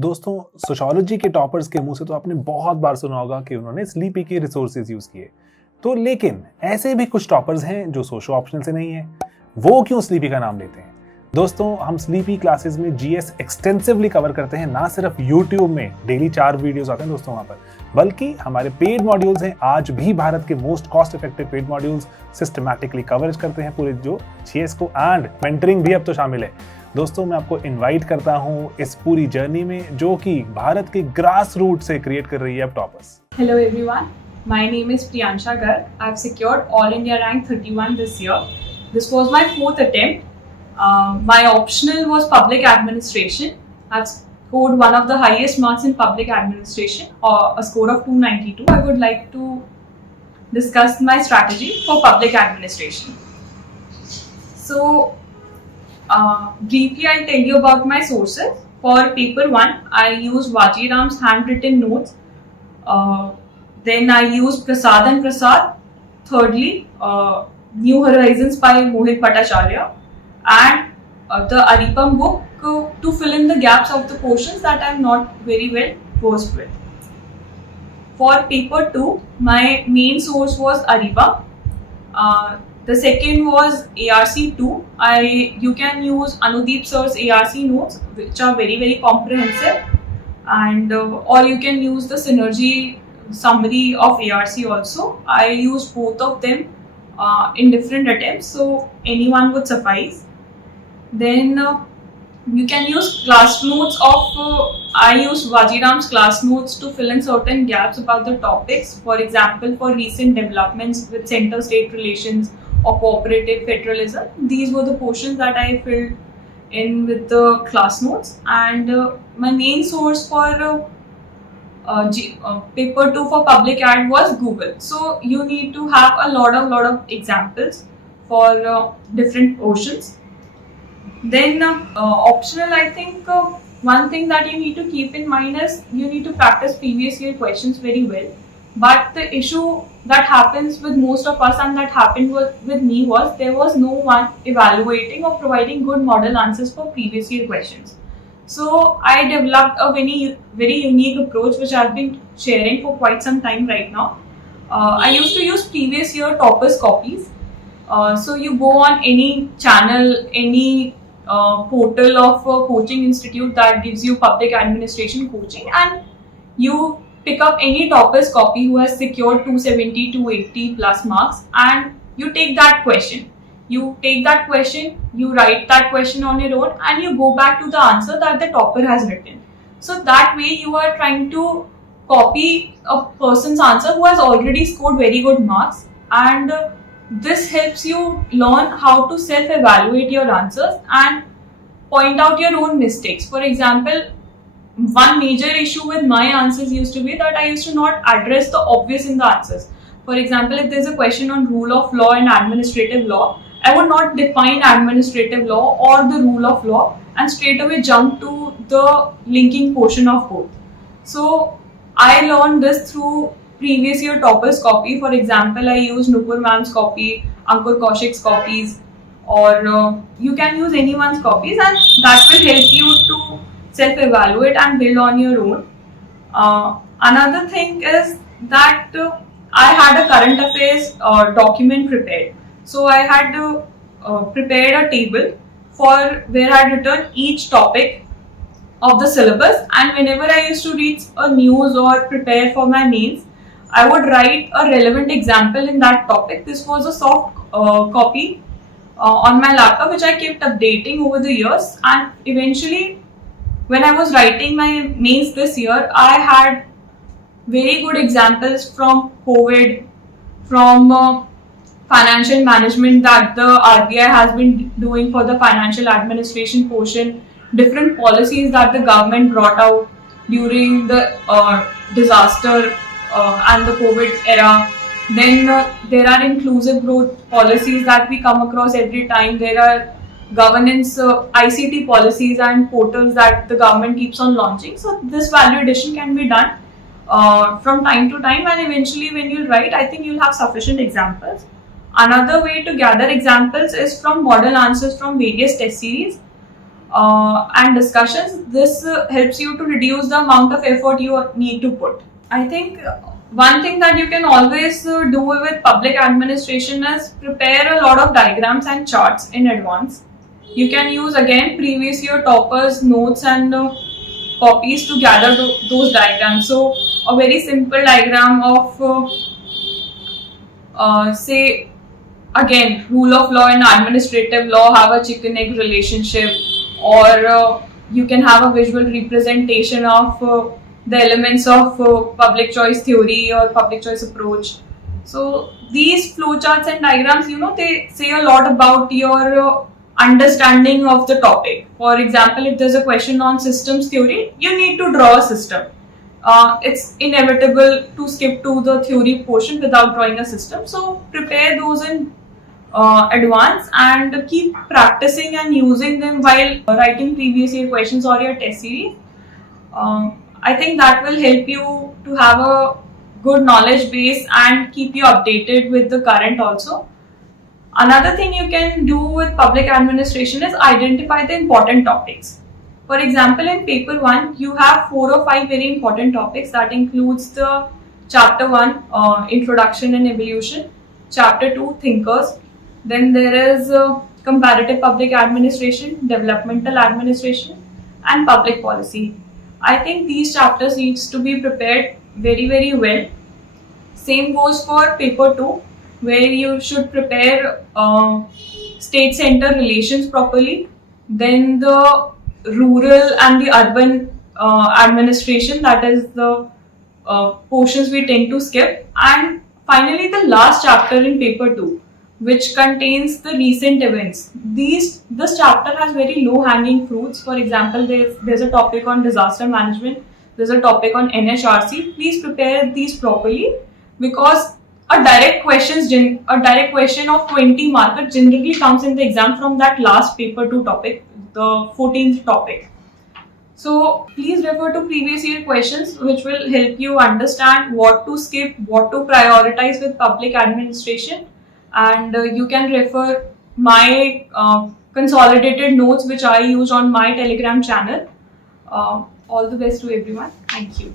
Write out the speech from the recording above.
दोस्तों, सोशियोलॉजी के टॉपर्स के मुंह से तो आपने बहुत बार सुना होगा कि उन्होंने स्लीपी के रिसोर्सेज यूज किए। तो लेकिन ऐसे भी कुछ टॉपर्स हैं जो सोशो ऑप्शनल से नहीं है। वो क्यों स्लीपी का नाम लेते हैं? दोस्तों, हम स्लीपी क्लासेस में जीएस एक्सटेंसिवली कवर करते हैं। ना सिर्फ यूट्यूब में डेली 4 वीडियोस आते हैं दोस्तों वहां पर, बल्कि हमारे पेड मॉड्यूल्स हैं। आज भी भारत के most cost effective paid modules systematically coverage करते हैं पूरे जो जीएस को, एंड मेंटरिंग भी अब तो शामिल है। दोस्तों, मैं आपको इनवाइट करता हूं इस पूरी जर्नी में जो कि भारत के ग्रास रूट से क्रिएट कर रही है अब toppers. Hello everyone, my name is Priyansha Garg. I've secured All India rank 31 this year. This was my 4th attempt. My optional was public administration. I've scored one of the highest marks in public administration, a score of 292. I would like to discuss my strategy for public administration. So, briefly I'll tell you about my sources. For paper 1, I used Vajiram's handwritten notes. Then I used Prasad and Prasad. Thirdly, New Horizons by Mohit Bhattacharya. And the Aripam book to fill in the gaps of the portions that I'm not very well versed with. For paper 2, my main source was Aripam. The second was ARC2. You can use Anudeep sir's ARC notes, which are very, very comprehensive. And or you can use the synergy summary of ARC also. I used both of them in different attempts, so anyone would suffice. Then you can use class notes of I use Vajiram's class notes to fill in certain gaps about the topics. For example, for recent developments with center-state relations or cooperative federalism, these were the portions that I filled in with the class notes. And my main source for paper 2 for public ad was Google. So you need to have a lot of examples for different portions. Then optional, I think one thing that you need to keep in mind is you need to practice previous year questions very well. But the issue that happens with most of us, and that happened with me, was there was no one evaluating or providing good model answers for previous year questions. So I developed a very unique approach which I've been sharing for quite some time right now. I used to use previous year toppers copies. So you go on any channel, any portal of a coaching institute that gives you public administration coaching, and you pick up any toppers copy who has secured 270, 280 plus marks, and you take that question. You take that question, you write that question on your own, and you go back to the answer that the topper has written. So that way you are trying to copy a person's answer who has already scored very good marks, and this helps you learn how to self-evaluate your answers and point out your own mistakes. For example, one major issue with my answers used to be that I used to not address the obvious in the answers. For example, if there's a question on rule of law and administrative law, I would not define administrative law or the rule of law and straight away jump to the linking portion of both. So I learned this through previous year toppers copy. For example, I use Nupur ma'am's copy, Ankur Kaushik's copies, or you can use anyone's copies, and that will help you to self-evaluate and build on your own. Another thing is that I had a current affairs document prepared. So I had prepared a table for where I had written each topic of the syllabus, and whenever I used to read a news or prepare for my mains, I would write a relevant example in that topic. This was a soft copy on my laptop which I kept updating over the years, and eventually when I was writing my mains this year, I had very good examples from COVID, from financial management that the RBI has been doing for the financial administration portion, different policies that the government brought out during the disaster and the COVID era. Then there are inclusive growth policies that we come across every time. There are governance ICT policies and portals that the government keeps on launching. So this value addition can be done from time to time, and eventually when you write, I think you'll have sufficient examples. Another way to gather examples is from model answers from various test series. and discussions. This helps you to reduce the amount of effort you need to put. I think one thing that you can always do with public administration is prepare a lot of diagrams and charts in advance. You can use again previous year toppers notes and copies to gather those diagrams. So a very simple diagram of say again rule of law and administrative law have a chicken egg relationship, or you can have a visual representation of the elements of public choice theory or public choice approach. So these flowcharts and diagrams, they say a lot about your understanding of the topic. For example, if there's a question on systems theory, you need to draw a system. It's inevitable to skip to the theory portion without drawing a system. So prepare those in advance and keep practicing and using them while writing previous year questions or your test series. I think that will help you to have a good knowledge base and keep you updated with the current also. Another thing you can do with public administration is identify the important topics. For example, in paper 1, you have 4 or 5 very important topics that includes the chapter 1, introduction and evolution, chapter 2, thinkers, then there is comparative public administration, developmental administration and public policy. I think these chapters needs to be prepared very, very well. Same goes for paper 2, where you should prepare state-center relations properly, then the rural and the urban administration, that is the portions we tend to skip, and finally the last chapter in paper 2, which contains the recent events. This chapter has very low hanging fruits. For example, there's a topic on disaster management, there's a topic on NHRC. Please prepare these properly, because a direct question of 20 marker generally comes in the exam from that last paper 2 topic, the 14th topic. So please refer to previous year questions, which will help you understand what to skip, what to prioritize with public administration. And you can refer my consolidated notes which I use on my Telegram channel. All the best to everyone. Thank you.